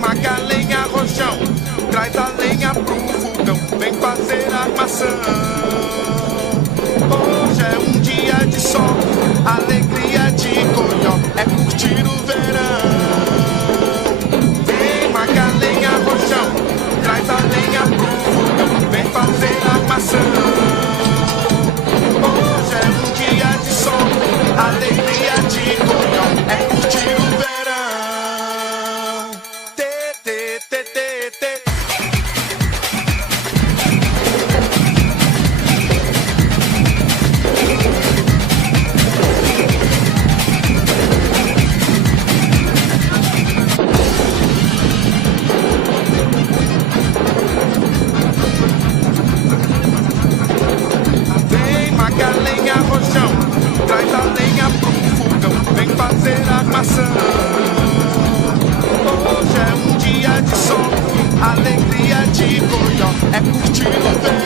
Magalenha, rojão, traz a lenha pro fogão, vem fazer armação. Hoje é um dia de sol, alegria de conhó, é curtir o verão. Vem Magalenha, rojão, traz a lenha pro fogão, vem fazer armação. Hoje é um dia de sol, alegria de conhó, é curtir o verão. Magalenha, rojão, traz a lenha pro fogão, vem fazer armação. Hoje é um dia de sol, alegria de conhó, é curtir o verão.